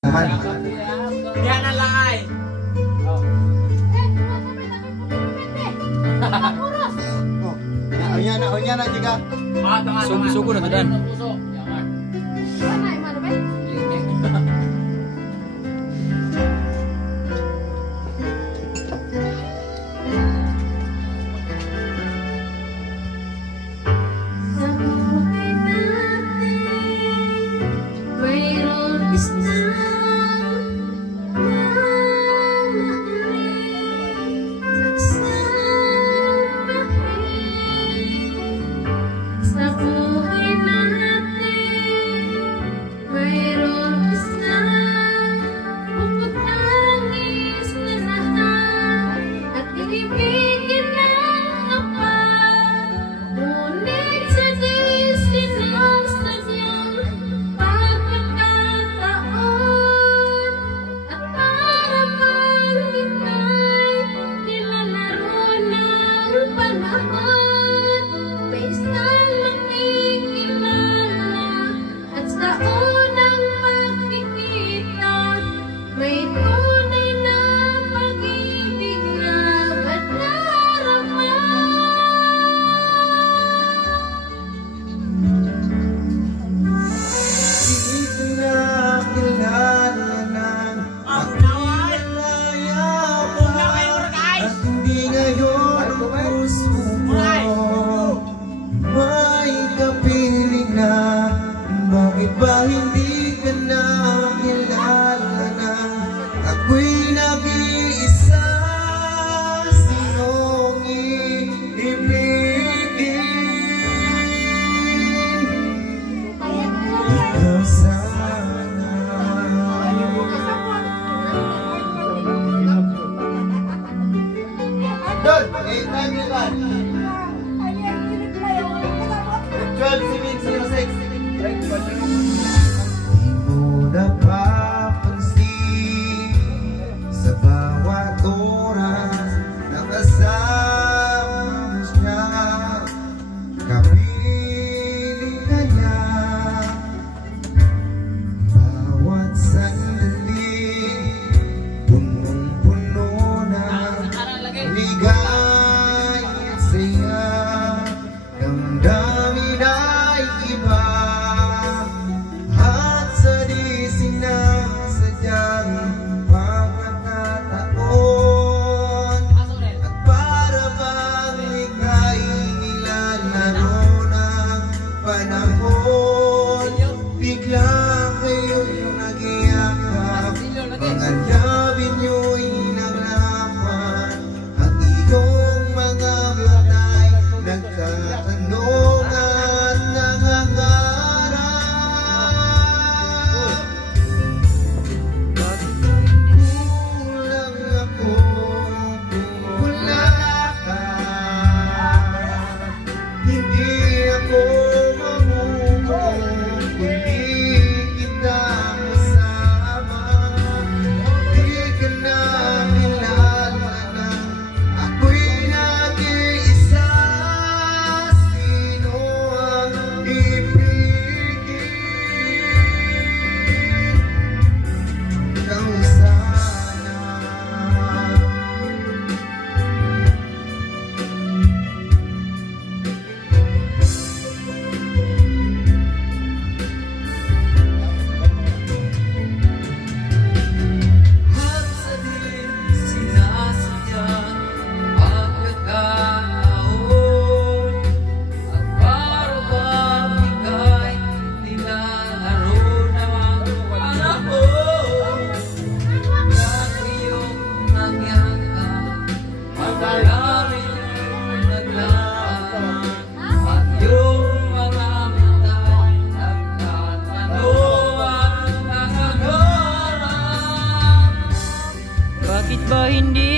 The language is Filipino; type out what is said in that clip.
Yan ang langay. Onya na jika. Sugo na dan. Bakit ba hindi ka na kilala na ako'y nag-iisa? Sinong iibigin? Ikaw sana. Doon! Time nyo ba? 12:06. Di mo napapansin sa bawat oras na kasama mo siya, kapiling ka niya. Bawat sandali punong-puno ng ligay at saya, damdamin ay iba. Bigla kayo'y nag-iakap, mga labi nyo'y naglapan, ang iyong mga matay nagtatanong at nangangarap. Kulang ako kung wala ka, hindi ako Bakit ba hindi